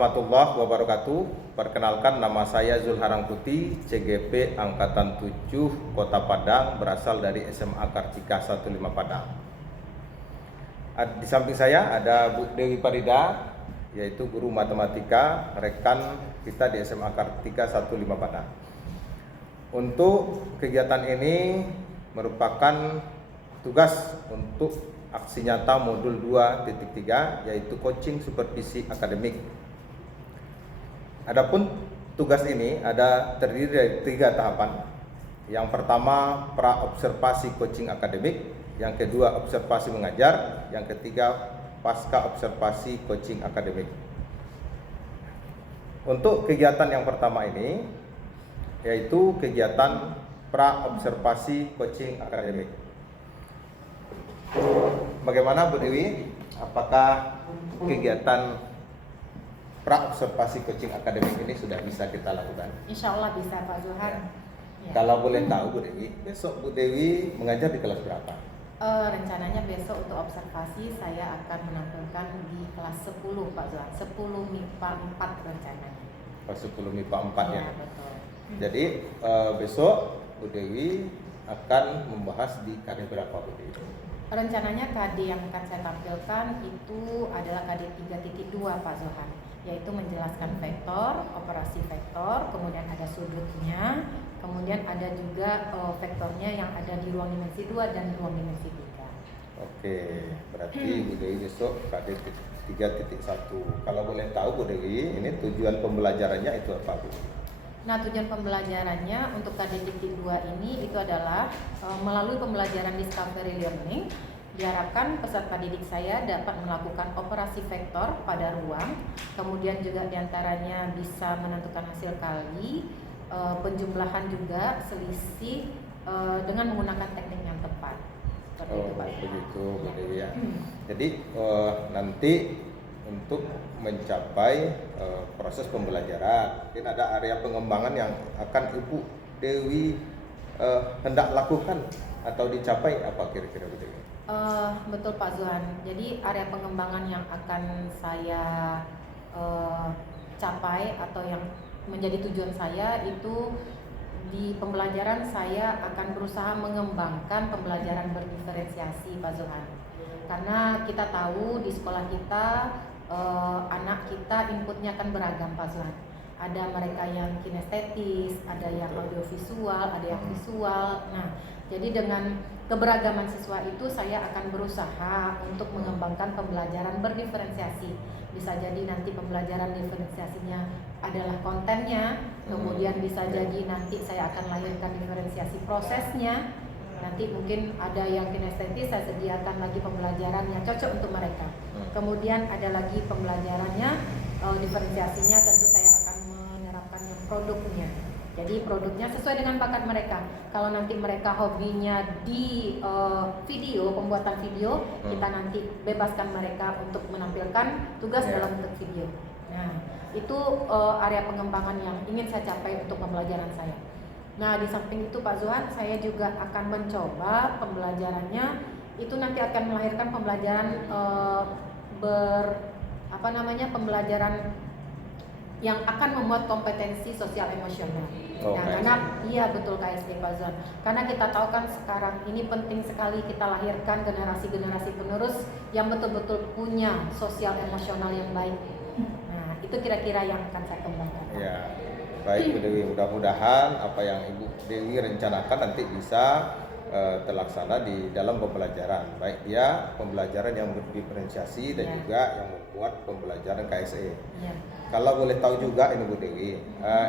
warahmatullahi wabarakatuh. Perkenalkan, nama saya Zulharang Putih, CGP Angkatan 7 Kota Padang, berasal dari SMA Kartika 15 Padang. Di samping saya ada Bu Dewi Parida, yaitu guru matematika, rekan kita di SMA Kartika 15 Padang. Untuk kegiatan ini merupakan tugas untuk aksi nyata modul 2.3, yaitu coaching supervisi akademik. Adapun tugas ini terdiri dari 3 tahapan. Yang pertama, pra-observasi coaching akademik. Yang kedua, observasi mengajar. Yang ketiga, pasca observasi coaching akademik. Untuk kegiatan yang pertama ini, yaitu kegiatan pra-observasi coaching akademik. Bagaimana Bu Dewi? Apakah kegiatan pra-observasi coaching akademik ini sudah bisa kita lakukan? Insya Allah bisa, Pak Johan. Ya. Kalau boleh tahu Bu Dewi, besok Bu Dewi mengajar di kelas berapa? Rencananya besok untuk observasi saya akan menampilkan di kelas 10, Pak Johan. 10 MIPA 4 rencananya. 10 MIPA 4 ya? Betul. Jadi besok Bu Dewi akan membahas di KD berapa Bu Dewi? Rencananya KD yang akan saya tampilkan itu adalah KD 3.2, Pak Johan, yaitu menjelaskan vektor, operasi vektor, kemudian ada sudutnya, kemudian ada juga vektornya yang ada di ruang dimensi 2 dan ruang dimensi 3. Oke, berarti Bu Dewi besok KD 3.1. Kalau boleh tahu Bu Dewi, ini tujuan pembelajarannya itu apa Bu? Nah, tujuan pembelajarannya untuk KD.2 ini itu adalah melalui pembelajaran discovery learning, diharapkan peserta didik saya dapat melakukan operasi vektor pada ruang, kemudian juga diantaranya bisa menentukan hasil kali, penjumlahan juga, selisih dengan menggunakan teknik yang tepat. Seperti itu, Pak. Begitu Bu Dewi ya. Jadi nanti untuk mencapai proses pembelajaran, mungkin ada area pengembangan yang akan Ibu Dewi hendak lakukan atau dicapai, apa kira-kira Bu Dewi? Betul Pak Zuhan. Jadi area pengembangan yang akan saya capai atau yang menjadi tujuan saya itu di pembelajaran saya akan berusaha mengembangkan pembelajaran berdiferensiasi, Pak Zuhan. Karena kita tahu di sekolah kita anak kita inputnya akan beragam, Pak Zuhan. Ada mereka yang kinestetis, ada yang audiovisual, ada yang visual. Nah, jadi dengan keberagaman siswa itu saya akan berusaha untuk mengembangkan pembelajaran berdiferensiasi. Bisa jadi nanti pembelajaran diferensiasinya adalah kontennya, kemudian bisa jadi nanti saya akan lahirkan diferensiasi prosesnya. Nanti mungkin ada yang kinestetis, saya sediakan lagi pembelajaran yang cocok untuk mereka. Kemudian ada lagi pembelajarannya, diferensiasinya tentu saya akan menerapkan yang produknya. Jadi produknya sesuai dengan bakat mereka. Kalau nanti mereka hobinya di video, pembuatan video, kita nanti bebaskan mereka untuk menampilkan tugas dalam bentuk video. Nah, itu area pengembangan yang ingin saya capai untuk pembelajaran saya. Nah, di samping itu Pak Zuhan, saya juga akan mencoba pembelajarannya itu nanti akan melahirkan pembelajaran pembelajaran yang akan memuat kompetensi sosial emosional. Nah, karena iya betul KSD Pak Zuhan. Karena kita tahu kan sekarang ini penting sekali kita lahirkan generasi-generasi penerus yang betul-betul punya sosial emosional yang baik. Nah, itu kira-kira yang akan saya kembangkan. Ya. Baik Bu Dewi, mudah-mudahan apa yang Ibu Dewi rencanakan nanti bisa terlaksana di dalam pembelajaran, baik dia pembelajaran yang berdiferensiasi dan juga yang membuat pembelajaran KSE. Kalau boleh tahu juga ini Bu Dewi,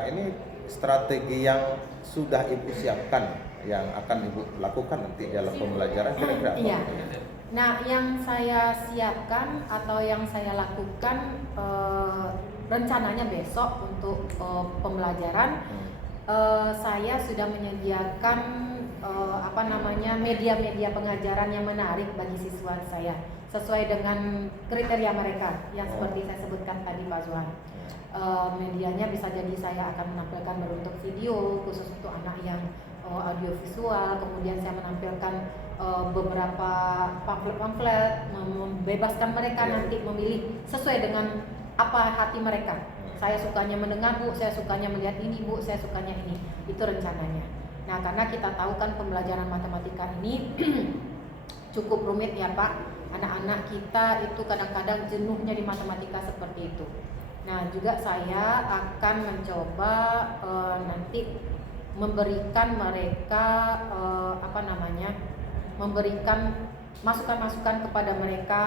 ini strategi yang sudah Ibu siapkan yang akan Ibu lakukan nanti dalam pembelajaran kira-kira apa? Nah, yang saya siapkan atau yang saya lakukan rencananya besok untuk pembelajaran, saya sudah menyediakan media-media pengajaran yang menarik bagi siswa saya sesuai dengan kriteria mereka yang seperti saya sebutkan tadi Pak Zuhan. Medianya bisa jadi saya akan menampilkan berbentuk video khusus untuk anak yang audiovisual, kemudian saya menampilkan beberapa pamflet, membebaskan mereka nanti memilih sesuai dengan apa hati mereka. Saya sukanya mendengar Bu, saya sukanya melihat ini Bu, saya sukanya ini. Itu rencananya. Nah, karena kita tahu kan pembelajaran matematika ini cukup rumit ya Pak. Anak-anak kita itu kadang-kadang jenuhnya di matematika seperti itu. Nah, juga saya akan mencoba nanti memberikan mereka memberikan masukan-masukan kepada mereka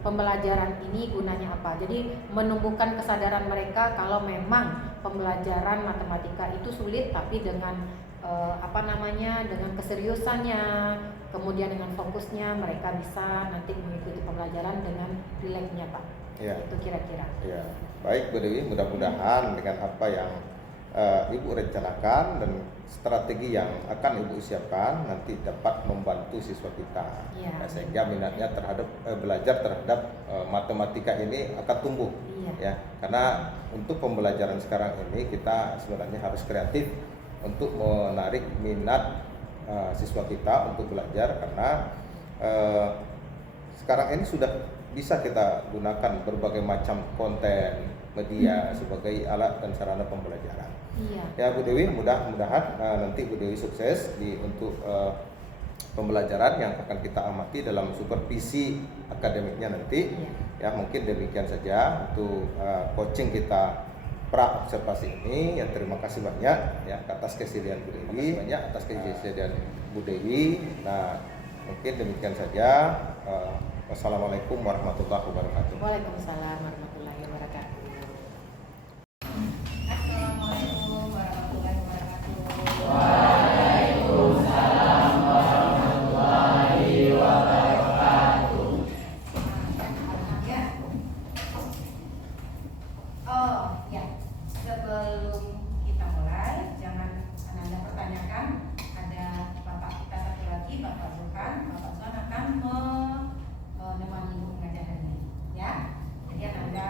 pembelajaran ini gunanya apa. Jadi menumbuhkan kesadaran mereka kalau memang pembelajaran matematika itu sulit, tapi dengan dengan keseriusannya, kemudian dengan fokusnya mereka bisa nanti mengikuti pembelajaran dengan rileksnya Pak. Ya. Itu kira-kira. Ya, baik Bu Dewi, mudah-mudahan dengan apa yang Ibu rencanakan dan strategi yang akan Ibu siapkan nanti dapat membantu siswa kita, Ya. Sehingga minatnya terhadap belajar terhadap matematika ini akan tumbuh. Ya. Karena untuk pembelajaran sekarang ini kita sebenarnya harus kreatif untuk menarik minat siswa kita untuk belajar, karena sekarang ini sudah bisa kita gunakan berbagai macam konten media sebagai alat dan sarana pembelajaran. Iya. Ya Bu Dewi, mudah-mudahan nanti Bu Dewi sukses untuk pembelajaran yang akan kita amati dalam supervisi akademiknya nanti. Iya. Ya, mungkin demikian saja untuk coaching kita pra observasi ini. Ya, terima kasih banyak ya atas kesediaan Bu Dewi. Bu Dewi. Nah, mungkin demikian saja. Wassalamualaikum warahmatullahi wabarakatuh. Waalaikumsalam warahmatullahi wabarakatuh. Assalamualaikum warahmatullahi wabarakatuh. Waalaikumsalam warahmatullahi wabarakatuh. Ya. Oh ya, sebelum kita mulai, jangan Anda pertanyakan. Ada Bapak kita satu lagi, Bapak Zulhan. Bapak Zulhan akan menemani ibu mengajar hari ini, ya. Jadi Anda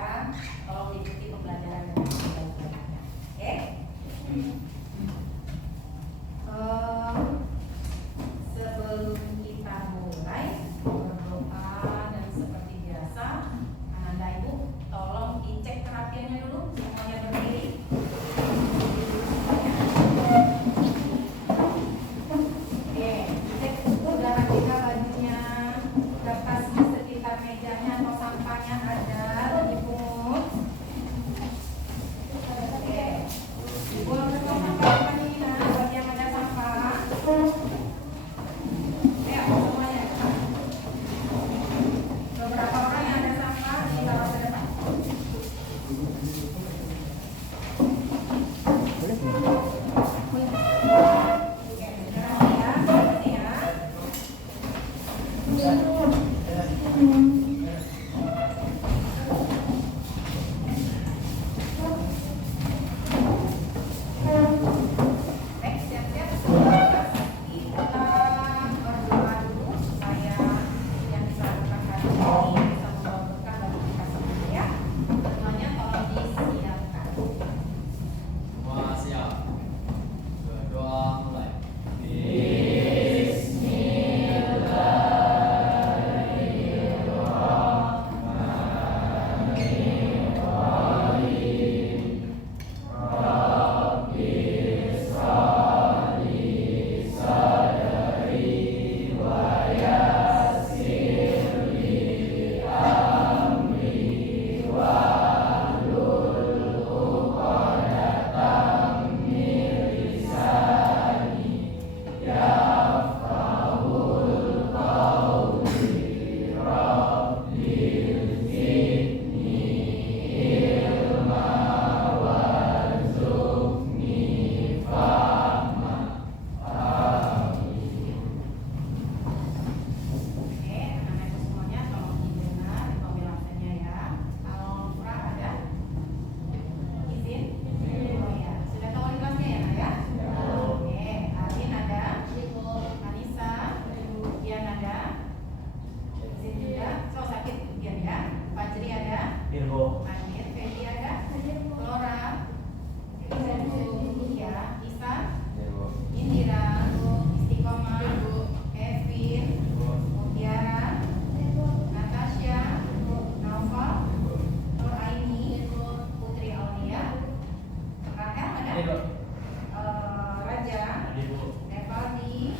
Revaldi,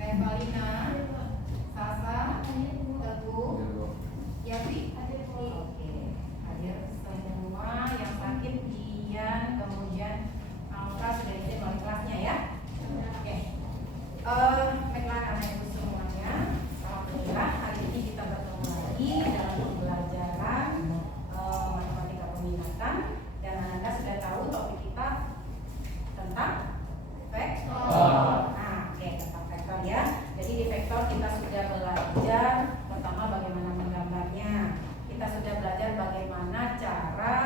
Revalina, Sasa, Teguh, Yafi. Oke, hadir semua. Yang sakit Dian, kemudian Alka sudah izin wali kelasnya ya. Oke. Baiklah anak ibu semuanya, alhamdulillah hari ini kita bertemu lagi dalam pembelajaran matematika peminatan, dan Anda sudah tahu topik kita tentang vektor. Nah, oke, tentang vektor ya. Jadi di vektor kita sudah belajar pertama bagaimana menggambarnya. Kita sudah belajar bagaimana cara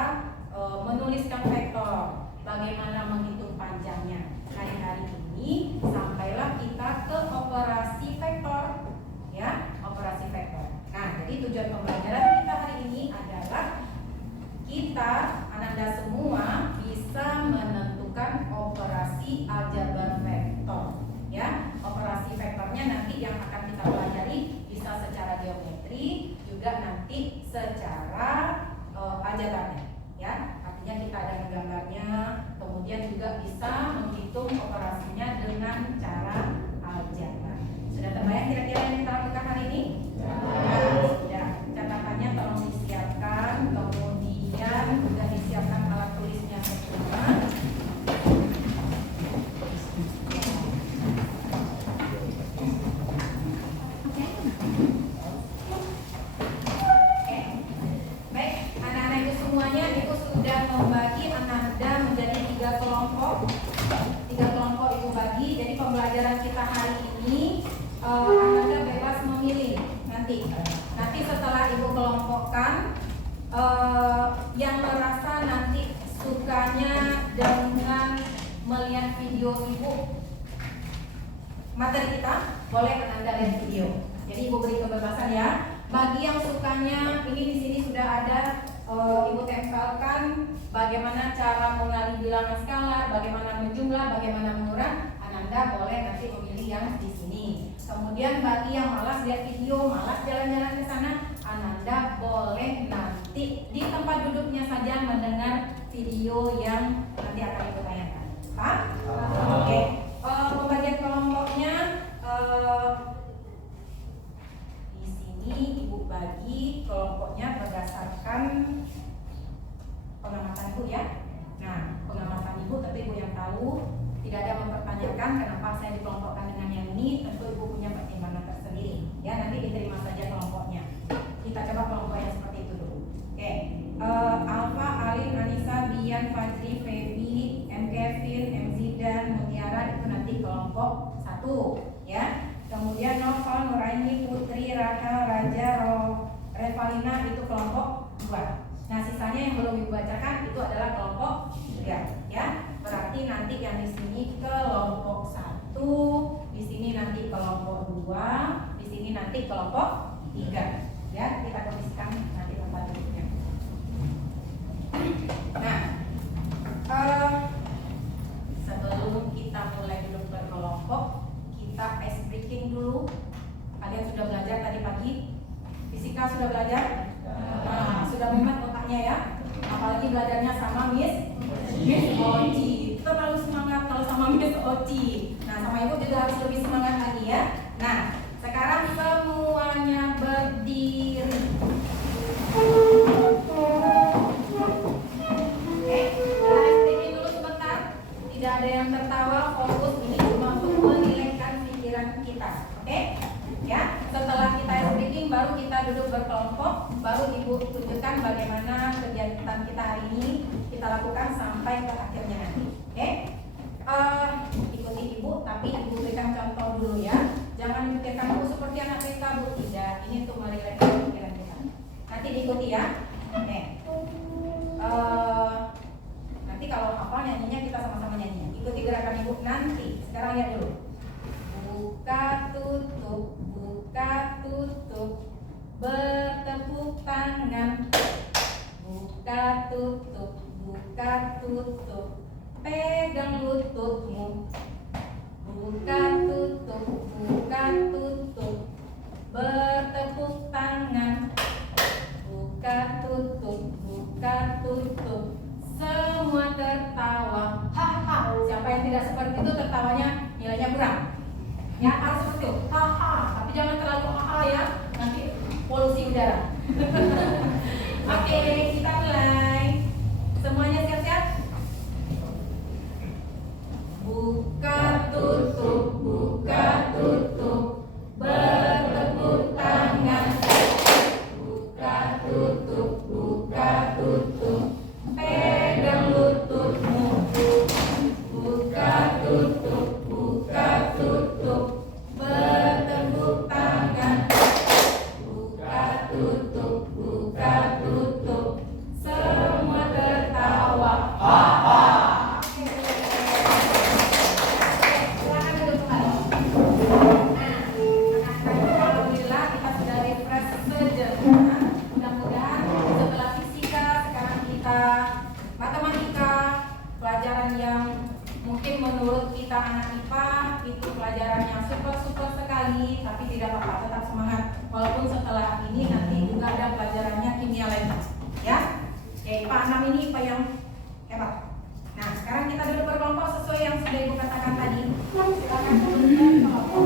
menuliskan vektor, bagaimana menghitung panjangnya. Hari-hari ini sampailah kita ke operasi vektor, ya, operasi vektor. Nah, jadi tujuan pembelajaran kita hari ini adalah kita, Ananda semua, bisa menentukan operasi aljabar vektor, ya. Operasi vektornya nanti yang akan kita pelajari bisa secara geometri, juga nanti secara aljabarnya, ya. Artinya kita ada gambarnya, kemudian juga bisa menghitung operasinya dengan cara aljabar. Sudah terbayang kira-kira yang kita lakukan hari ini? Nah, sudah. Catatannya tolong disiapkan, kemudian sudah disiapkan alat tulisnya semua. Membagi Ananda menjadi tiga kelompok ibu bagi. Jadi pembelajaran kita hari ini Ananda bebas memilih nanti setelah ibu kelompokkan, yang merasa nanti sukanya dengan melihat video ibu materi kita, boleh Ananda lihat video. Jadi ibu beri kebebasan ya. Bagi yang sukanya, ini di sini sudah ada, ibu tempelkan bagaimana cara mengenali bilangan skalar, bagaimana menjumlah, bagaimana mengurang. Ananda boleh nanti memilih yang di sini. Kemudian bagi yang malas lihat video, malas jalan-jalan ke sana, Ananda boleh nanti di tempat duduknya saja mendengar video yang nanti akan ibu tanyakan. Paham? Oke. Pembagian kelompoknya di sini ibu bagi kelompoknya berdasarkan pengamatan ibu ya. Nah, pengamatan ibu, tapi ibu yang tahu, tidak ada mempertanyakan kenapa saya dikelompokkan dengan yang ini. Tentu ibu punya pertimbangan tersendiri ya, nanti diterima saja kelompoknya. Kita coba kelompok yang seperti itu dulu. Oke. Alfa, Alin, Anissa, Bian, Fajri, Feby, M. Kevin, M. Zidan, Mutiara, itu nanti kelompok 1 ya. Kemudian Noval, Nuraini, Putri, Raka, Raja, Revalina, itu kelompok 2. Nah, sisanya yang belum ibu bacakan itu adalah kelompok 3 ya. Berarti nanti yang di sini kelompok 1, di sini nanti kelompok 2, di sini nanti kelompok 3 ya. Kita kondisikan nanti tempat duduknya. Nah, sebelum kita mulai duduk berkelompok, kita ice breaking dulu. Kalian sudah belajar tadi pagi? Fisika sudah belajar? Nah, sudah mumet otaknya ya. Apalagi belajarnya sama Miss Oci. Terlalu semangat kalau sama Miss Oci. Nah, sama ibu juga harus lebih semangat lagi ya. Nah, sekarang semuanya berdiri. Oke, kita STP dulu sebentar. Tidak ada yang tertawa, fokus. Ini cuma untuk menilaikan pikiran kita. Oke? Ya, setelah kita briefing baru kita duduk berkelompok, baru ibu tunjukkan bagaimana kegiatan kita hari ini kita lakukan sampai ke akhirnya nanti. Oke? Ikuti ibu, tapi ibu berikan contoh dulu ya. Jangan dipikirkan ibu seperti anak TK, Bu. Tidak, ini untuk merilekskan pikiran kita. Nanti diikuti ya. Oke. Nanti kalau hafal nyanyinya kita sama-sama nyanyi. Ikuti gerakan ibu nanti. Sekarang lihat dulu. Buka tutup, buka tutup, bertepuk tangan. Buka tutup, buka tutup, pegang lututmu. Buka tutup, buka tutup, bertepuk tangan. Buka tutup, buka tutup, semua tertawa. Haha. Siapa yang tidak seperti itu tertawanya nilai nilainya kurang. Ya harus seperti itu. Haha, tapi jangan terlalu haha ya, nanti polusi udara. Oke, kita mulai. Semuanya siap-siap? Buka tutup, bertepuk tangan. Buka tutup, pegang lututmu. Buka tutup, bertepuk tangan. Buka tutup, semua tertawa. Silakan duduk kembali. Nah, alhamdulillah kita sudah refresh sejenak. Mudah-mudahan setelah fisika, sekarang kita matematika, pelajaran yang mungkin menurut kita anak IPA itu pelajaran yang super sekali, tapi tidak apa-apa, tetap semangat. Walaupun setelah ini nanti juga ada pelajarannya kimia lain, ya. IPA 6 ini IPA yang hebat. Nah, sekarang kita duduk berkelompok sesuai yang sudah Ibu katakan tadi. Silakan duduk berkelompok.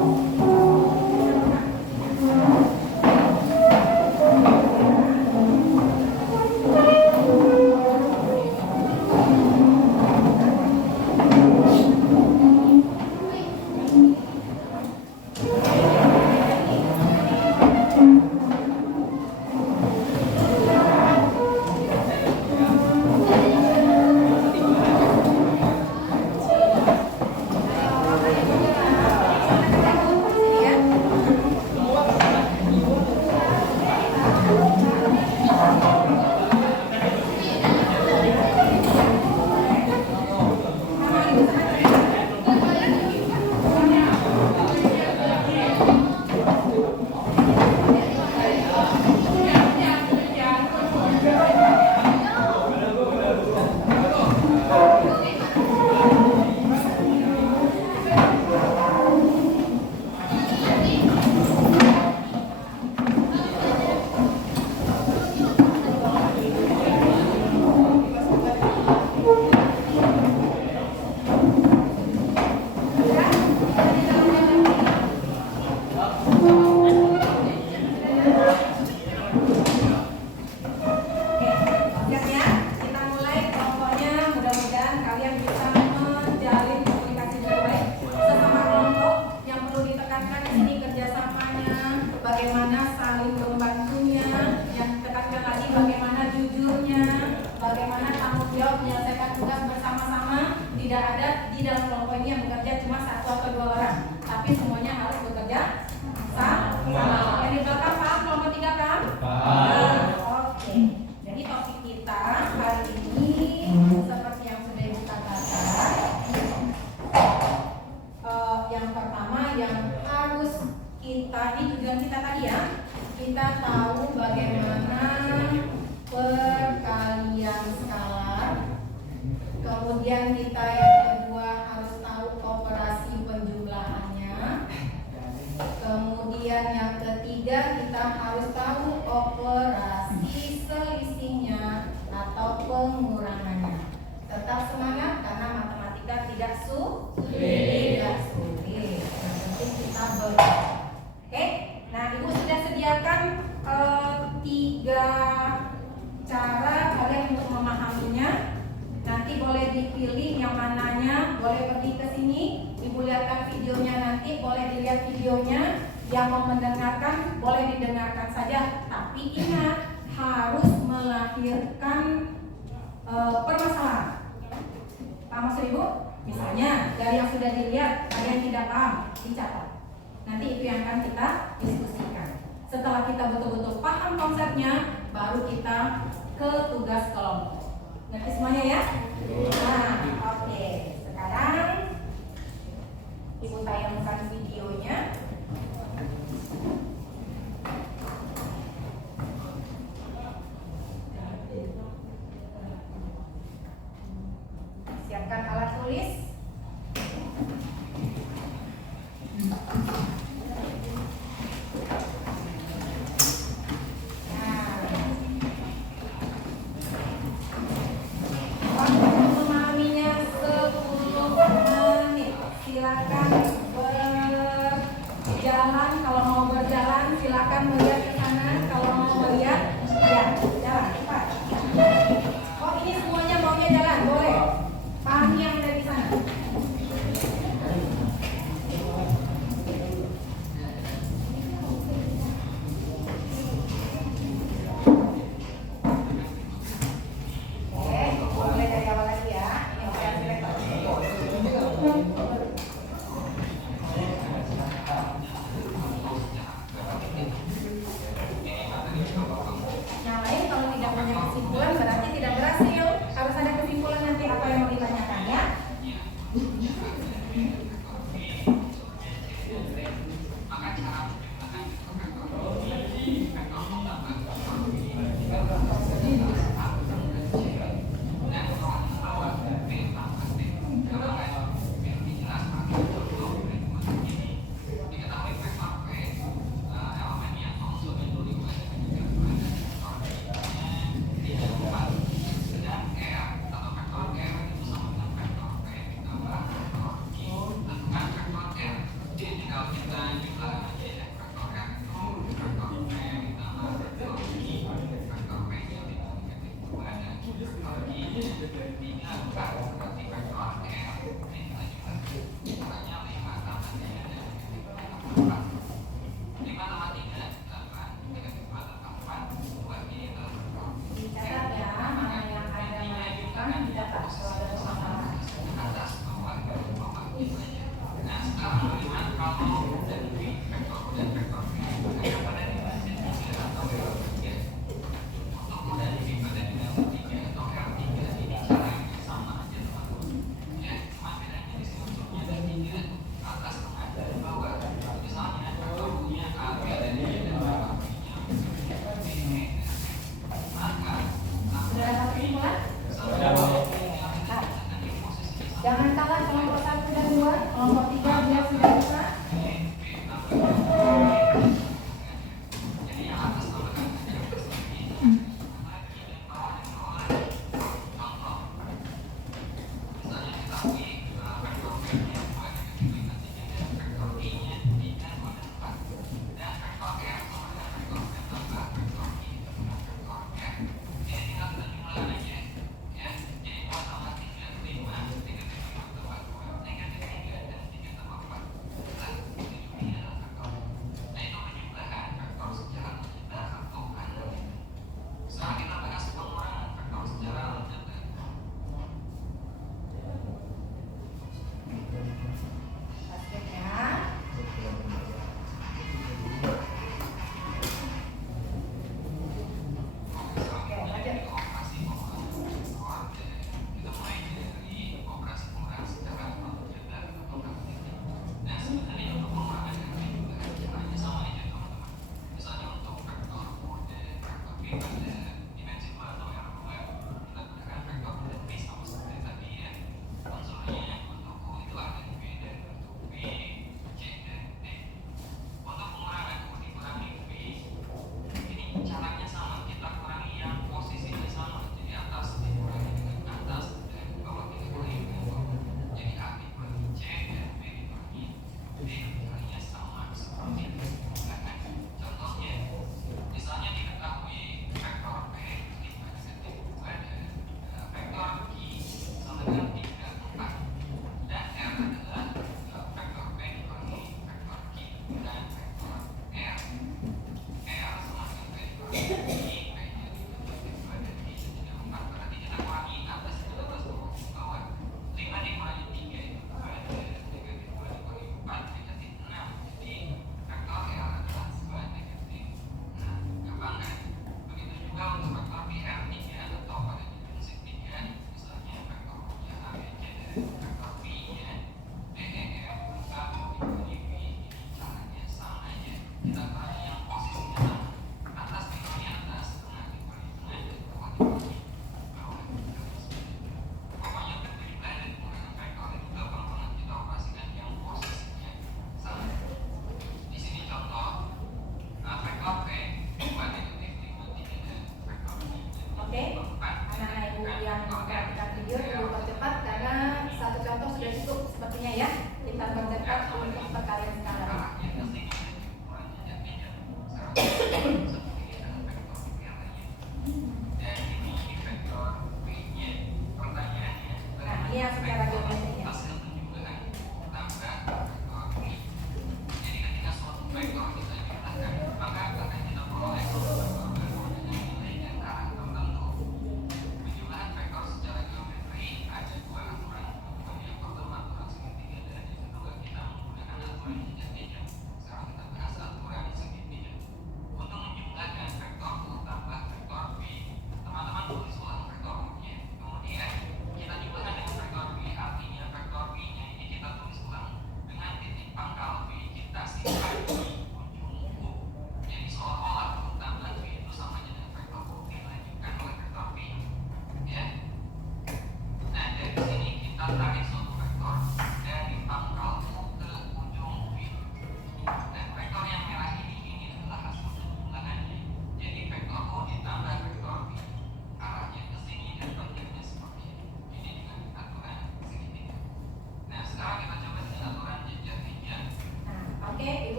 Tidak ada di dalam kelompok ini yang bekerja cuma 1 atau 2 orang, tapi semuanya harus bekerja sama. Yang di belakang paham kelompok 3 kan? Paham. Oke. Jadi topik kita hari ini seperti yang sudah Ibu katakan, yang pertama yang harus kita, ini tujuan kita tadi ya, kita tahu bagaimana perkalian skalar. Kemudian kita yang kedua harus tahu operasi penjumlahannya. Kemudian yang ketiga kita harus tahu operasi selisihnya atau pengurangannya. Tetap semangat karena matematika tidak sulit. Yang penting kita Oke. Nah, Ibu sudah sediakan 3 cara kalian untuk memahaminya. Nanti boleh dipilih yang mananya, boleh pergi ke sini, Ibu lihatkan videonya nanti, boleh dilihat videonya. Yang mau mendengarkan, boleh didengarkan saja. Tapi ingat, harus melahirkan permasalahan. Paham maksud Ibu? Misalnya, dari yang sudah dilihat, ada yang tidak paham, dicatat. Nanti itu yang akan kita diskusikan. Setelah kita betul-betul paham konsepnya, baru kita ke tugas kelompok. Ngerti semuanya ya? Nah, oke. Sekarang Ibu tayangkan videonya. Siapkan alat tulis. Silakan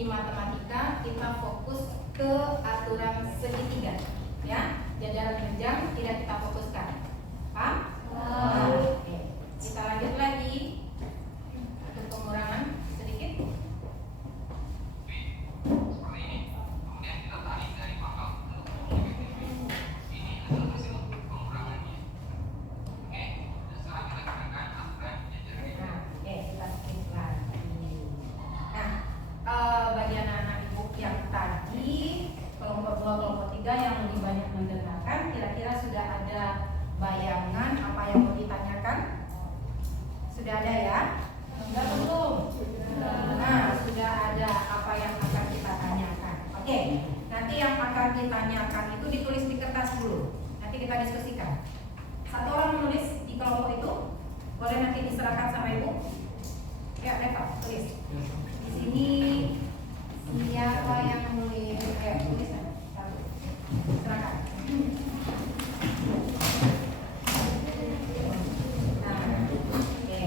di matematika kita fokus ke aturan segitiga, ya. Jajaran genjang tidak kita fokuskan. Paham? Oke. Kita lanjut lagi untuk pengurangan sedikit. Bagi anak-anak ibu yang tadi kelompok 2, kelompok 3 yang lebih banyak mendengarkan, kira-kira sudah ada bayangan apa yang mau ditanyakan? Sudah ada ya? Enggak belum? Nah, sudah ada apa yang akan kita tanyakan. Oke, nanti yang akan ditanyakan itu ditulis di kertas dulu. Nanti kita diskusikan. Satu orang menulis di kelompok itu, boleh nanti diserahkan sama ibu. Ya, Reva, tulis. Di sini siapa yang menulis? Tulis satu. Silakan. Nah, oke.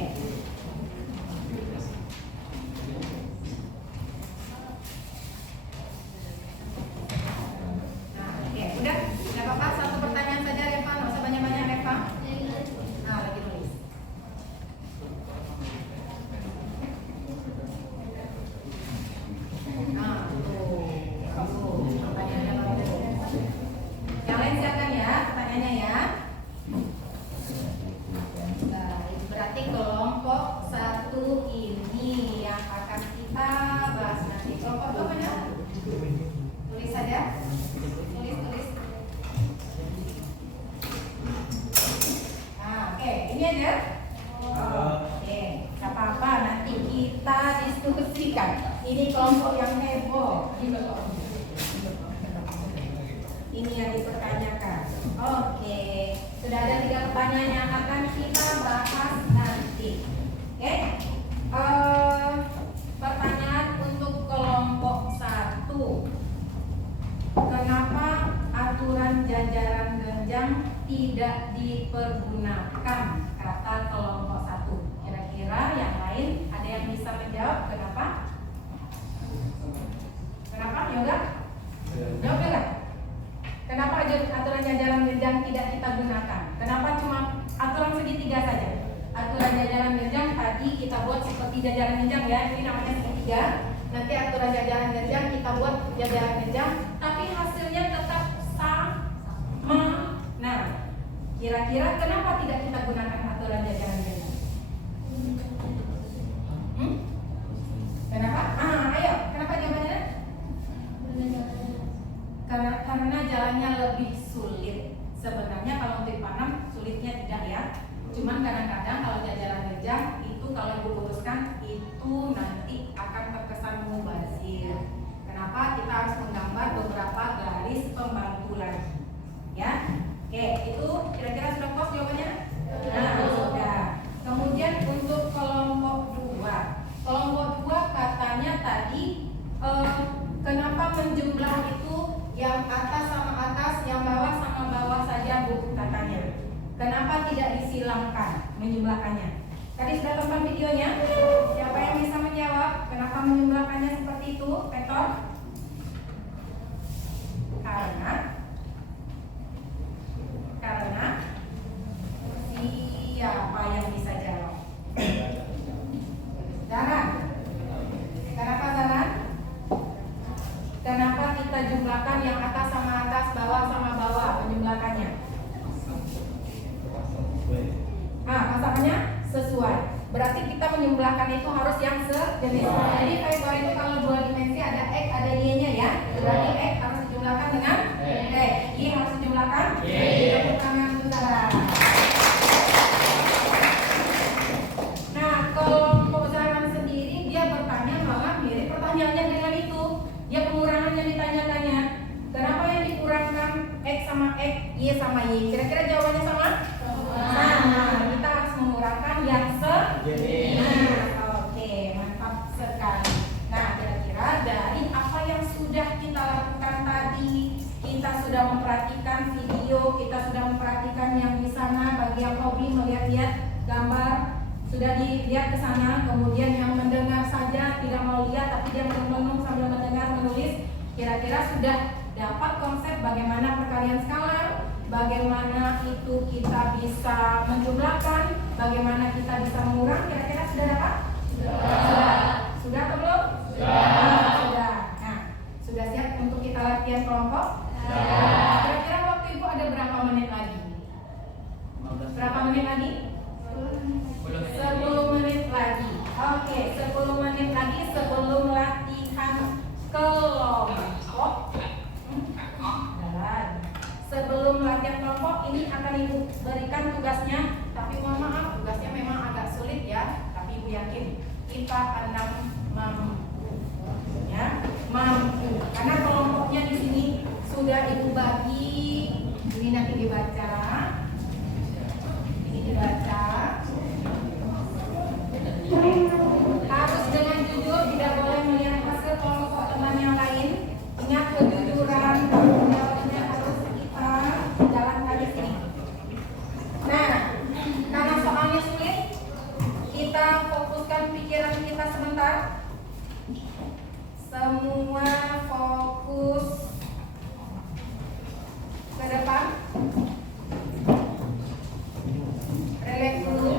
Nah, oke, udah. Nggak apa-apa, satu pertanyaan saja Reva, nggak usah banyak-banyak Reva. Nah, lagi tulis. Nah, tuh, pertanyaannya bagus. Yang lain silakan ya, pertanyaannya ya. Baik, berarti kelompok 1 ini yang akan kita bahas nanti. Kelompok apa mana? Tulis saja. Tulis. Nah, oke, ini aja. Oke, gak apa-apa, nanti kita diskusikan. Ini kelompok yang heboh. Ini yang dipertanyakan. Oke, sudah ada 3 pertanyaan yang akan kita bahas nanti. Oke, pertanyaan untuk kelompok 1. Kenapa aturan jajaran genjang tidak dipergunakan? Kata kelompok 1. Kira-kira yang lain ada yang bisa menjawab kenapa? Kenapa? Yoga? Jawab Yoga. Kenapa aturan jajaran genjang tidak kita gunakan? Kenapa cuma aturan segitiga saja? Aturan jajaran genjang tadi kita buat seperti jajaran genjang ya, ini namanya segitiga. Nanti aturan jajaran genjang kita buat jajaran genjang, tapi hasilnya tetap sama. Nah, kira-kira kenapa tidak kita gunakan aturan jajaran genjang? Kenapa? Ayo, kenapa jawabannya? Karena jalannya lebih sulit. Sebenarnya kalau untuk dipanam sulitnya tidak ya. Cuman kadang-kadang kalau jajaran genjang itu kalau ibu luruskan itu nanti akan terkesan mubazir. Kenapa? Kita harus menggambar beberapa garis pembantu lagi. Ya. Oke, itu kira-kira sudah puas jawabannya? Nah, sudah. Kemudian untuk kelompok 2. Kelompok 2 katanya tadi kenapa menjumlah itu yang atas sama atas, yang bawah sama bawah saja Bu katanya. Kenapa tidak disilangkan menjumlahkannya? Tadi sudah tonton videonya. Siapa yang bisa menjawab kenapa menjumlahkannya seperti itu? Petor? Karena siapa yang bisa jawab? Zaran. Kenapa Zaran? Kenapa kita jumlahkan yang atas sama atas, bawah sama bawah menjumlahkannya? Nah, pasangannya sesuai. Berarti kita menjumlahkan itu harus yang sejenis. Jadi faktor itu kalau 2 dimensi ada X, ada Y-nya ya. Berarti X harus dijumlahkan dengan X. Y harus dijumlahkan dengan tangan utara. Nah, kelompok Zaran sendiri dia bertanya malah mirip pertanyaannya dengan itu. Dia pengurangan yang ditanyakannya. Kenapa yang dikurangkan X sama X, Y sama Y? Kira-kira jawabannya sama? Sama. Kita harus mengurangkan yang sejenis. Oke, mantap sekali. Nah, kira-kira dari apa yang sudah kita lakukan tadi, kita sudah memperhatikan video, kita sudah memperhatikan yang di sana. Bagi yang hobi melihat-lihat gambar Sudah dilihat ke sana, kemudian yang mendengar saja tidak mau lihat tapi dia merenung sambil mendengar menulis. Kira-kira sudah dapat konsep bagaimana perkalian skalar, bagaimana itu kita bisa menjumlahkan, bagaimana kita bisa mengurang. Kira-kira sudah dapat? Sudah atau belum? Sudah. Nah, sudah siap untuk kita latihan kelompok? Kira-kira waktu ibu ada berapa menit lagi? Berapa menit lagi? 10 menit lagi. Oke, 10 menit lagi sebelum latihan kelompok. Sebelum latihan kelompok ini akan ibu berikan tugasnya, tapi mohon maaf tugasnya memang agak sulit ya, tapi ibu yakin kita akan mampu, ya, mampu. Karena kelompoknya di sini sudah ibu bagi. Ini nanti dibaca, ini dibaca. Harus dengan jujur, tidak boleh melihat hasil kelompok teman yang lain. Ingat kejujuran, tanggung jawabnya harus kita jalankan di sini. Nah, karena soalnya sulit, kita fokuskan pikiran kita sebentar. Semua fokus ke depan. Relax dulu.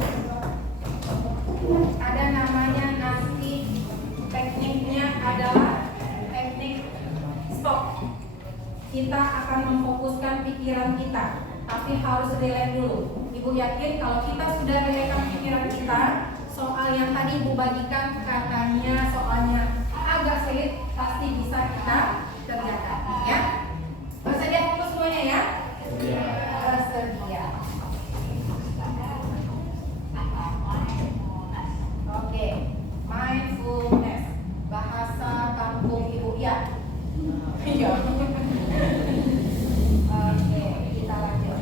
Ada namanya nanti tekniknya adalah teknik stop. Kita akan memfokuskan pikiran kita, tapi harus relax dulu. Ibu yakin kalau kita sudah relaxkan pikiran kita, soal yang tadi ibu bagikan katanya soalnya agak sulit, pasti bisa kita kerjakan, ya. Bersedia fokus semuanya ya? Bersedia. Oke, mindfulness, bahasa kampung ibu ya. Iya. Oke, kita lanjut.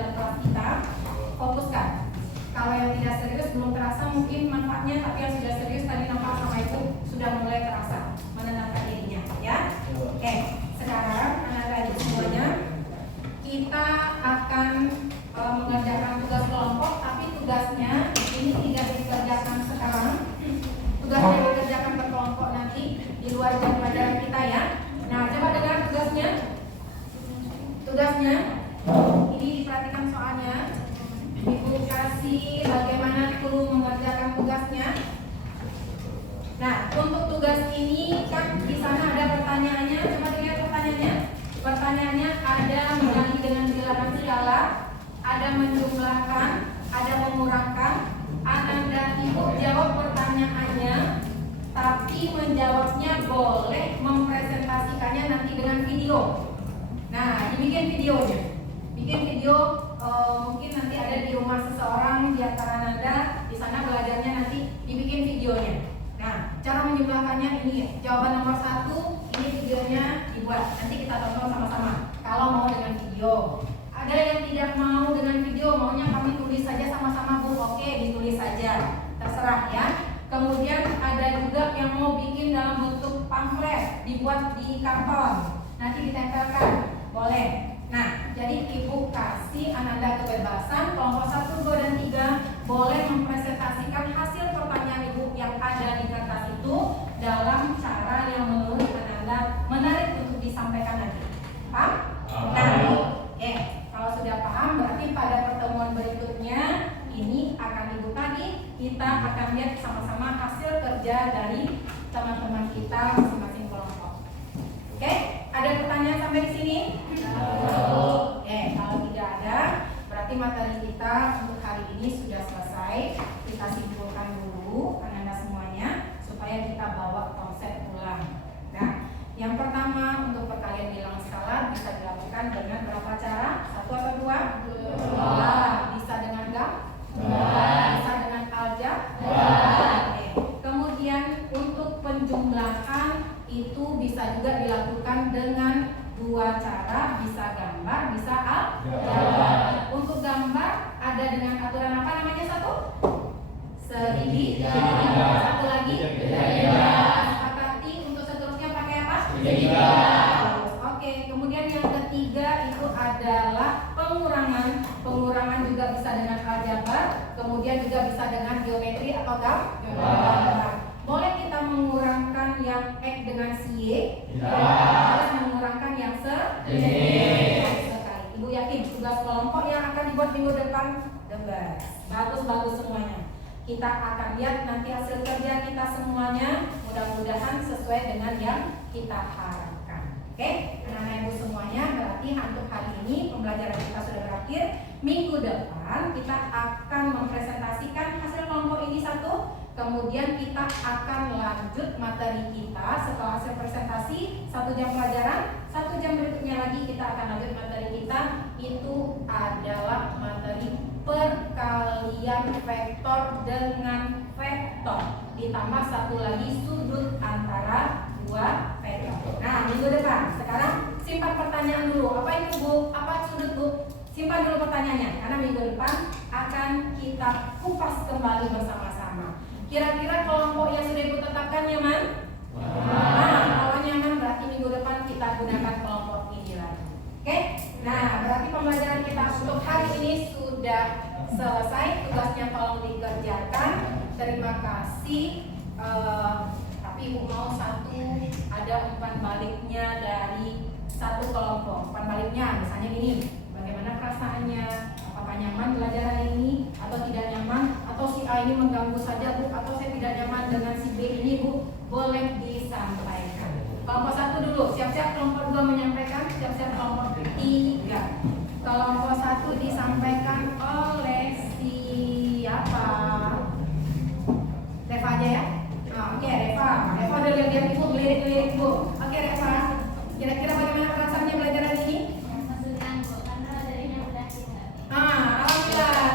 dalam kelas kita, fokuskan. Kalau yang tidak serius belum terasa mungkin manfaatnya, tapi yang sudah serius tadi nampak sama Ibu sudah mulai terasa menenangkan dirinya, ya. Oke, sekarang anak-anak semuanya kita akan mengerjakan tugas kelompok, tapi tugasnya ini tidak dikerjakan sekarang. Tugasnya dikerjakan berkelompok nanti di luar jam pelajaran kita, ya. Nah, coba dengar tugasnya. Tugasnya ini diperhatikan soalnya. Ibu kasih bagaimana guru mengerjakan tugasnya. Nah, untuk tugas ini kan di sana ada pertanyaannya. Coba dilihat pertanyaannya. Pertanyaannya ada menggali dengan bilangan skala, ada menjumlahkan, ada mengurangkan. Ananda Ibu jawab pertanyaannya, tapi menjawabnya boleh mempresentasikannya nanti dengan video. Nah, dibikin videonya. Bikin video, mungkin nanti ada di rumah seseorang di antara Ananda, di sana belajarnya nanti dibikin videonya. Nah, cara menjumlahkannya ini, jawaban nomor 1, ini videonya dibuat. Nanti kita tonton sama-sama. Kalau mau dengan video. Ada yang tidak mau dengan video, maunya kami tulis saja sama-sama, Bu. Oke, ditulis saja. Terserah, ya. Kemudian ada juga yang mau bikin dalam bentuk pamflet, dibuat di karton. Nanti ditempelkan. Boleh. Nah, jadi Ibu kasih Ananda kebebasan, kelompok 1, 2, dan 3 boleh mempresentasikan hasil pertanyaan Ibu yang ada di kertas itu dalam cara yang menurut Ananda menarik untuk disampaikan nanti. Paham? Nah, kalau sudah paham berarti pada pertemuan berikutnya ini akan Ibu tadi kita akan lihat sama-sama hasil kerja dari teman-teman kita masing-masing kelompok. Oke? Ada pertanyaan sampai di sini? Kalau tidak ada, berarti materi kita untuk hari ini sudah selesai. Kita simpulkan dulu Ananda semuanya supaya kita bawa konsep ulang. Nah, yang pertama untuk perkalian bilang skala bisa dilakukan dengan berapa cara? 1 atau 2? 2. Bisa dengan gam? 2. Bisa dengan aljabar? Kemudian untuk penjumlahan itu bisa juga dilakukan dengan 2 cara, bisa gambar, bisa aljabar. Untuk gambar ada dengan aturan apa namanya? 1 segitiga. 1 lagi sepakati. Untuk seterusnya pakai apa? Segitiga. Oke, kemudian yang ketiga itu adalah pengurangan. Pengurangan juga bisa dengan aljabar, kemudian juga bisa dengan geometri atau gambar. Boleh kita mengurangkan yang X dengan si Y, harus mengurangkan yang sekali. Ibu yakin tugas kelompok yang akan dibuat minggu depan bagus semuanya. Kita akan lihat nanti hasil kerja kita semuanya, mudah-mudahan sesuai dengan yang kita harapkan. Oke, anak-anak ibu semuanya, berarti untuk hari ini pembelajaran kita sudah berakhir. Minggu depan kita akan mempresentasikan hasil kelompok ini 1. Kemudian kita akan lanjut materi kita setelah hasil presentasi 1 jam pelajaran. 1 jam berikutnya lagi kita akan lanjut materi kita, itu adalah materi perkalian vektor dengan vektor, ditambah 1 lagi sudut antara 2 vektor. Nah, minggu depan. Sekarang simpan pertanyaan dulu. Apa itu, Bu? Apa sudut, Bu? Simpan dulu pertanyaannya, karena minggu depan akan kita kupas kembali bersama-sama. Kira-kira kelompok yang sudah Ibu tetapkan nyaman? Nah, kalau nyaman berarti minggu depan kita gunakan kelompok ini lagi. Oke? Nah, berarti pembelajaran kita untuk hari ini sudah selesai. Tugasnya tolong dikerjakan. Terima kasih. Tapi Ibu mau 1 ada umpan baliknya dari 1 kelompok. Umpan baliknya misalnya gini. Bagaimana perasaannya? Apakah nyaman belajar hari ini atau tidak nyaman? Atau si A ini mengganggu saja, Bu? Atau saya tidak nyaman dengan si B ini, Bu? Boleh disampaikan. Kelompok 1 dulu, siap-siap. Kelompok 2 menyampaikan, siap-siap. Kelompok 3. Kelompok 1 disampaikan oleh siapa? Reva aja ya? Oke, Reva. Reva udah lihat Ibu, lirik-lirik Ibu. Oke, Reva. Kira-kira bagaimana perasaannya belajar hari ini? Alhamdulillah.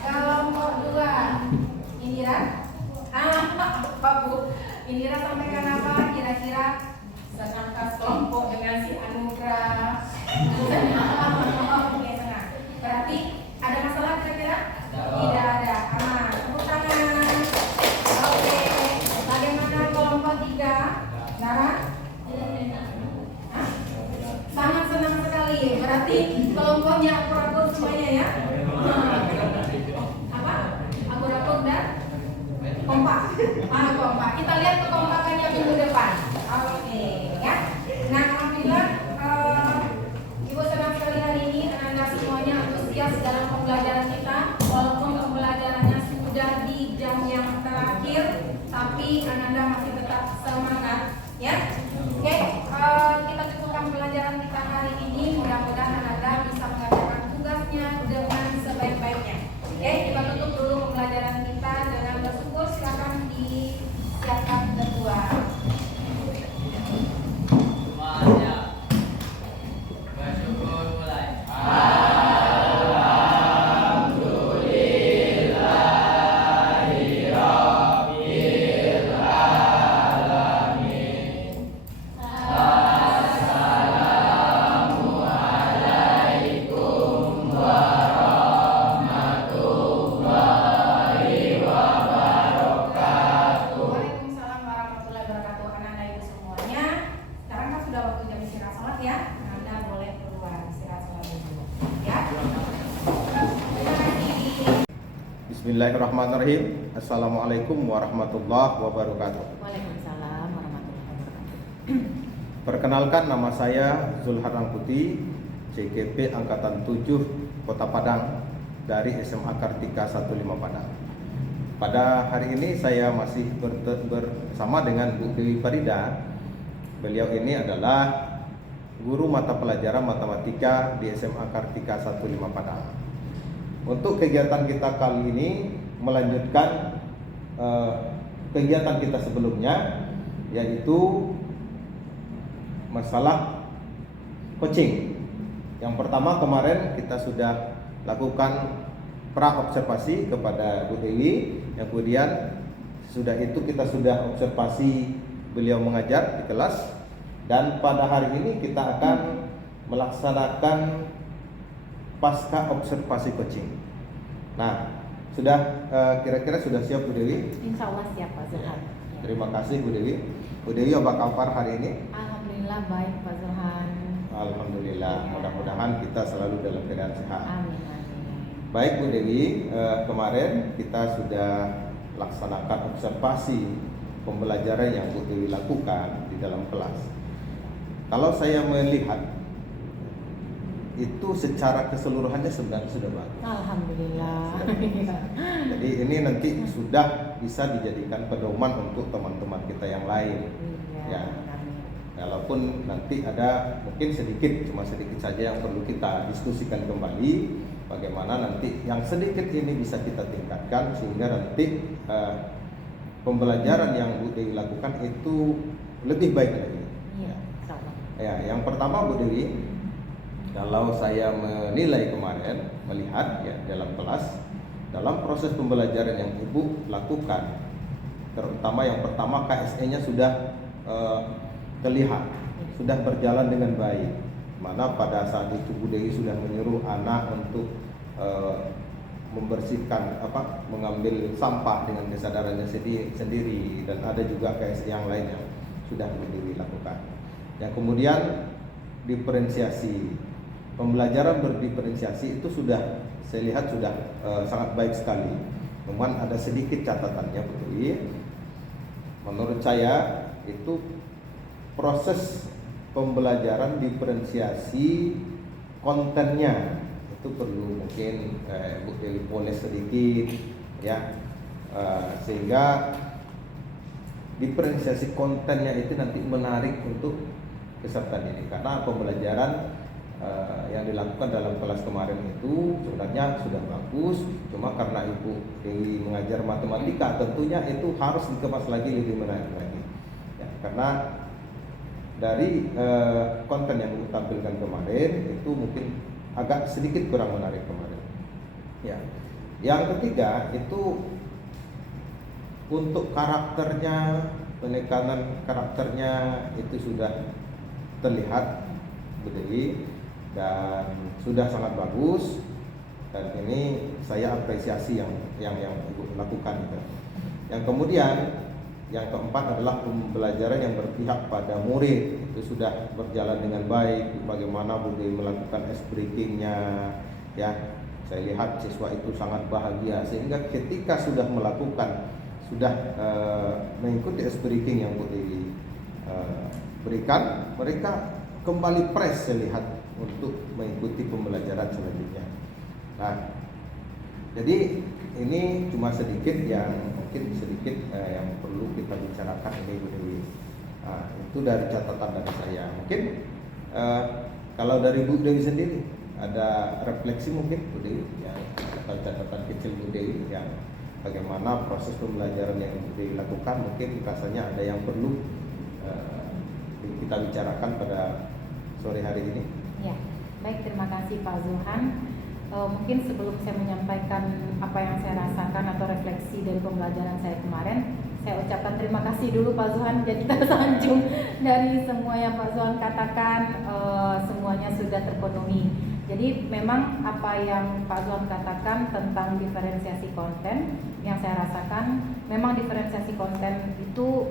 Kelompok 2 Indira. Pak Bu, Indira sampaikan apa kira-kira? Senangkah kelompok dengan si Anugrah? sekali. Berarti kelompoknya akur-akur semuanya ya. Apa? Akur-akur dan kompak. Kompak. Kita lihat kekompakannya minggu depan. Oke, ya. Nah, alhamdulillah Ibu senang sekali hari ini Anda semuanya antusias dalam pembelajaran kita. Walaupun pembelajarannya sudah di jam yang terakhir, tapi Anda masih tetap semangat, ya. Oke, kita cukupkan pelajaran kita hari ini. Mudah-mudahan Anda bisa mengerjakan tugasnya dengan sebaik-baiknya. Oke, kita tutup dulu pembelajaran kita dengan bersyukur. Silakan disiapkan kedua. Semuanya bersyukur mulai. Waalaikumsalam warahmatullahi wabarakatuh. Anak-anak ibu semuanya, sekarang kan sudah waktu jam istirahat sholat ya. Anda boleh keluar istirahat sholat dulu. Ya. Terima kasih. Bismillahirrahmanirrahim. Assalamualaikum warahmatullahi wabarakatuh. Waalaikumsalam warahmatullahi wabarakatuh. Perkenalkan, nama saya Zulharang Putih, CGP Angkatan 7 Kota Padang dari SMA Kartika 15 Padang. Pada hari ini saya masih bersama dengan Bu Dewi Farida. Beliau ini adalah guru mata pelajaran matematika di SMA Kartika 15 Padang. Untuk kegiatan kita kali ini melanjutkan kegiatan kita sebelumnya, yaitu masalah coaching. Yang pertama kemarin kita sudah lakukan pra-observasi kepada Bu Dewi, yang kemudian sudah itu kita sudah observasi beliau mengajar di kelas, dan pada hari ini kita akan melaksanakan pasca observasi coaching. Nah, sudah kira-kira sudah siap Bu Dewi? Insya Allah siap Pak Zulhan. Terima kasih Bu Dewi. Bu Dewi, apa kabar hari ini? Alhamdulillah baik Pak Zulhan. Alhamdulillah, mudah-mudahan kita selalu dalam keadaan sehat. Amin. Baik Bu Dewi, kemarin kita sudah laksanakan observasi pembelajaran yang Bu Dewi lakukan di dalam kelas. Kalau saya melihat itu secara keseluruhannya sebenarnya sudah bagus. Alhamdulillah. Jadi ini nanti sudah bisa dijadikan pedoman untuk teman-teman kita yang lain. Ya. Walaupun nanti ada mungkin cuma sedikit saja yang perlu kita diskusikan kembali, bagaimana nanti yang sedikit ini bisa kita tingkatkan sehingga nanti pembelajaran yang Bu Dewi lakukan itu lebih baik lagi. Iya, sama. Ya, yang pertama Bu Dewi, kalau saya menilai kemarin, melihat ya dalam kelas, dalam proses pembelajaran yang Ibu lakukan, terutama yang pertama KSE-nya sudah terlihat, sudah berjalan dengan baik. Mana pada saat itu Bu Dewi sudah menyuruh anak untuk membersihkan mengambil sampah dengan kesadarannya sendiri, dan ada juga KSE yang lain yang sudah Bu Dewi lakukan. Yang kemudian diferensiasi, pembelajaran berdiferensiasi itu sudah saya lihat sudah sangat baik sekali. Cuman ada sedikit catatannya Bu Dewi. Menurut saya itu proses pembelajaran diferensiasi kontennya itu perlu mungkin Bu Dewi poles sedikit ya, sehingga diferensiasi kontennya itu nanti menarik untuk peserta didik, karena pembelajaran yang dilakukan dalam kelas kemarin itu sebenarnya sudah bagus, cuma karena Ibu Dewi mengajar matematika tentunya itu harus dikemas lagi lebih menarik lagi ya, karena dari konten yang ditampilkan kemarin itu mungkin agak sedikit kurang menarik kemarin. Ya. Yang ketiga itu untuk karakternya, penekanan karakternya itu sudah terlihat Bu Dewi dan sudah sangat bagus, dan ini saya apresiasi yang Ibu lakukan gitu. Yang kemudian Yang keempat adalah pembelajaran yang berpihak pada murid. Itu sudah berjalan dengan baik. Bagaimana Bu Dewi melakukan ice breakingnya, ya. Saya lihat siswa itu sangat bahagia sehingga ketika sudah mengikuti ice breaking yang Bu Dewi berikan, mereka kembali fresh saya lihat untuk mengikuti pembelajaran selanjutnya. Nah, jadi ini cuma sedikit yang yang perlu kita bicarakan ini Bu Dewi. Nah, itu dari catatan dari saya. Mungkin kalau dari Bu Dewi sendiri ada refleksi mungkin Bu Dewi yang atau catatan kecil Bu Dewi yang bagaimana proses pembelajaran yang Bu Dewi lakukan, mungkin rasanya ada yang perlu kita bicarakan pada sore hari ini. Ya, baik, terima kasih Pak Zulhan. Mungkin sebelum saya menyampaikan apa yang saya rasakan atau refleksi dari pembelajaran saya kemarin, saya ucapkan terima kasih dulu Pak Zulhan. Jadi tersanjung dari semua yang Pak Zulhan katakan, semuanya sudah terpenuhi. Jadi memang apa yang Pak Zulhan katakan tentang diferensiasi konten, yang saya rasakan memang diferensiasi konten itu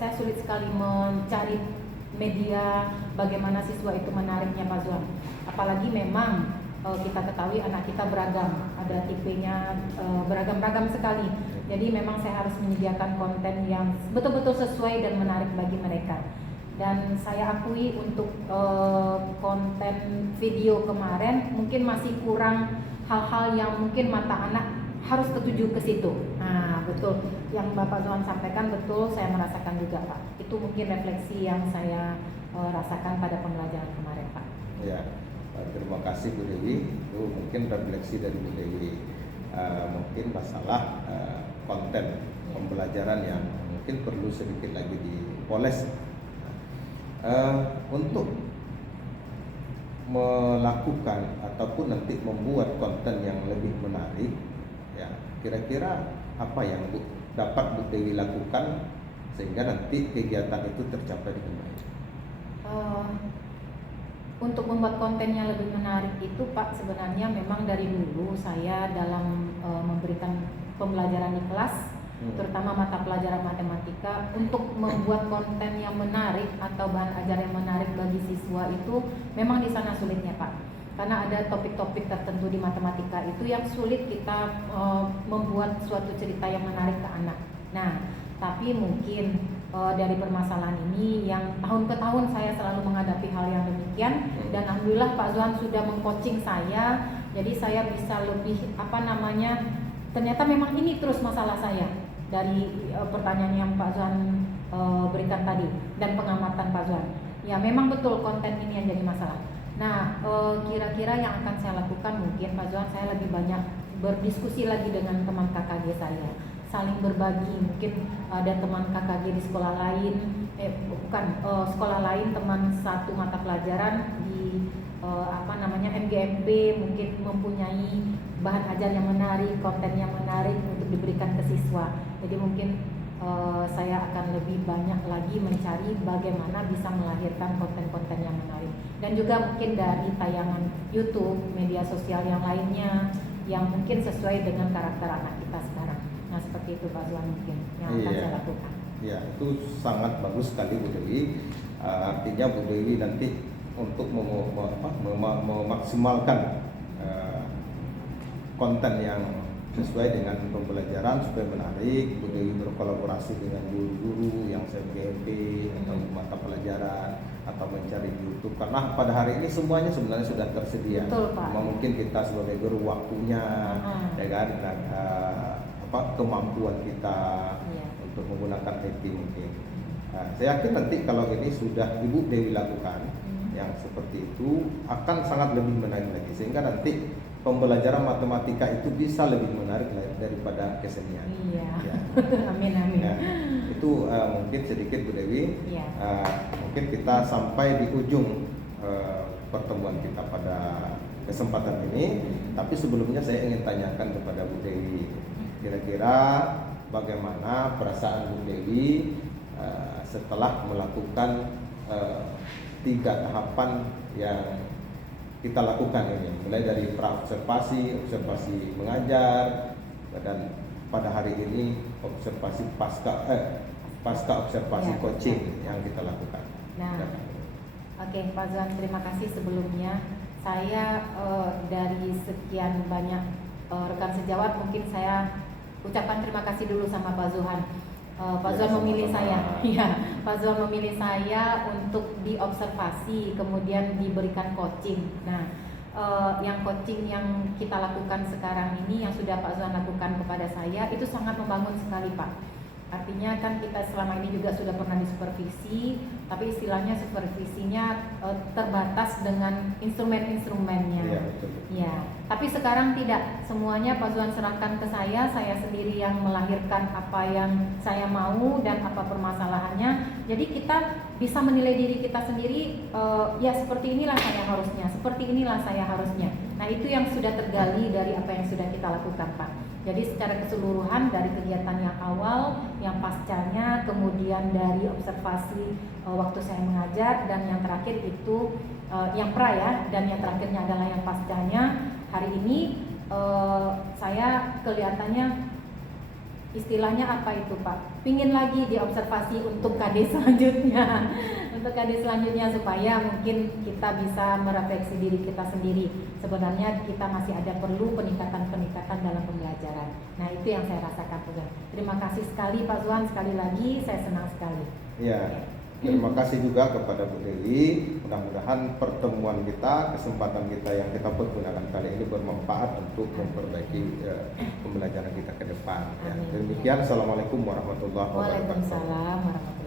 saya sulit sekali mencari media bagaimana siswa itu menariknya Pak Zulhan. Apalagi memang kita ketahui anak kita beragam, ada tipenya beragam-ragam sekali. Jadi memang saya harus menyediakan konten yang betul-betul sesuai dan menarik bagi mereka. Dan saya akui untuk konten video kemarin mungkin masih kurang hal-hal yang mungkin mata anak harus tertuju ke situ. Nah, betul yang Bapak Zulhan sampaikan, betul saya merasakan juga Pak. Itu mungkin refleksi yang saya rasakan pada pembelajaran kemarin Pak. Ya. Terima kasih Bu Dewi. Itu mungkin refleksi dari Bu Dewi, mungkin masalah konten pembelajaran yang mungkin perlu sedikit lagi dipoles. Untuk melakukan ataupun nanti membuat konten yang lebih menarik, ya kira-kira apa yang dapat Bu Dewi lakukan sehingga nanti kegiatan itu tercapai dengan baik? Untuk membuat konten yang lebih menarik itu Pak, sebenarnya memang dari dulu saya dalam memberikan pembelajaran di kelas, terutama mata pelajaran matematika, untuk membuat konten yang menarik atau bahan ajar yang menarik bagi siswa itu memang di sana sulitnya Pak. Karena ada topik-topik tertentu di matematika itu yang sulit kita membuat suatu cerita yang menarik ke anak. Nah, tapi mungkin dari permasalahan ini yang tahun ke tahun saya selalu menghadapi hal yang demikian, dan alhamdulillah Pak Zulhan sudah mengcoaching saya, jadi saya bisa lebih ternyata memang ini terus masalah saya dari pertanyaan yang Pak Zulhan berikan tadi dan pengamatan Pak Zulhan. Ya memang betul konten ini yang jadi masalah. Nah, kira-kira yang akan saya lakukan mungkin Pak Zulhan, saya lebih banyak berdiskusi lagi dengan teman KKG saya, saling berbagi. Mungkin ada teman KKG di sekolah lain, sekolah lain teman satu mata pelajaran di MGMP mungkin mempunyai bahan ajar yang menarik, konten yang menarik untuk diberikan ke siswa. Jadi mungkin saya akan lebih banyak lagi mencari bagaimana bisa melahirkan konten-konten yang menarik, dan juga mungkin dari tayangan YouTube, media sosial yang lainnya yang mungkin sesuai dengan karakter anak kita sekarang. Nah seperti itu Pak Zulhan mungkin yang akan saya lakukan. Ya, itu sangat bagus sekali Bu Dewi. Artinya Bu Dewi nanti untuk memaksimalkan konten yang sesuai dengan pembelajaran supaya menarik. Bu Dewi berkolaborasi dengan guru-guru yang CMGMP atau mata pelajaran atau mencari di YouTube, karena pada hari ini semuanya sebenarnya sudah tersedia. Betul, Pak. Mungkin kita sebagai guru waktunya, ya kan, dan kemampuan kita untuk menggunakan IT mungkin. Saya yakin nanti kalau ini sudah Ibu Dewi lakukan yang seperti itu akan sangat lebih menarik lagi, sehingga nanti pembelajaran matematika itu bisa lebih menarik daripada kesenian. Iya. Ya. Amin amin. Ya, itu mungkin sedikit Bu Dewi. Iya. Mungkin kita sampai di ujung pertemuan kita pada kesempatan ini. Tapi sebelumnya saya ingin tanyakan kepada Bu Dewi, kira-kira bagaimana perasaan Bu Dewi setelah melakukan 3 tahapan yang kita lakukan ini, mulai dari pra-observasi, observasi mengajar, dan pada hari ini observasi pasca observasi Ya, coaching ya. yang kita lakukan. Nah, oke Pak Zuhan, terima kasih sebelumnya. Saya dari sekian banyak rekan sejawat, mungkin saya ucapkan terima kasih dulu sama Pak Zuhan. Pak Ya, Zuhan memilih sama-sama. saya, ya, Pak Zuhan memilih saya untuk diobservasi, kemudian diberikan coaching. Nah, yang coaching yang kita lakukan sekarang ini, yang sudah Pak Zuhan lakukan kepada saya, itu sangat membangun sekali Pak. Artinya kan kita selama ini juga sudah pernah disupervisi, tapi istilahnya supervisinya terbatas dengan instrumen-instrumennya. Iya, betul. Ya, tapi sekarang tidak, semuanya Pak Zuhan serahkan ke saya sendiri yang melahirkan apa yang saya mau dan apa permasalahannya. Jadi kita bisa menilai diri kita sendiri, ya seperti inilah saya harusnya, seperti inilah saya harusnya. Nah itu yang sudah tergali dari apa yang sudah kita lakukan Pak. Jadi secara keseluruhan dari kegiatan yang awal, yang pascanya, kemudian dari observasi waktu saya mengajar, dan yang terakhir itu yang pra ya, dan yang terakhirnya adalah yang pascanya. Hari ini saya kelihatannya istilahnya apa itu Pak? Pingin lagi diobservasi untuk KD selanjutnya, untuk KD selanjutnya supaya mungkin kita bisa merefleksi diri kita sendiri. Sebenarnya kita masih ada perlu peningkatan-peningkatan dalam pembelajaran. Nah itu yang saya rasakan Pak Zuhan. Terima kasih sekali Pak Zuhan, sekali lagi saya senang sekali. Ya, terima kasih juga kepada Bu Dewi. Mudah-mudahan pertemuan kita, kesempatan kita yang kita pergunakan kali ini bermanfaat untuk memperbaiki pembelajaran kita ke depan. Ya. Amin. Demikian, Assalamualaikum warahmatullahi wabarakatuh. Waalaikumsalam warahmatullahi wabarakatuh.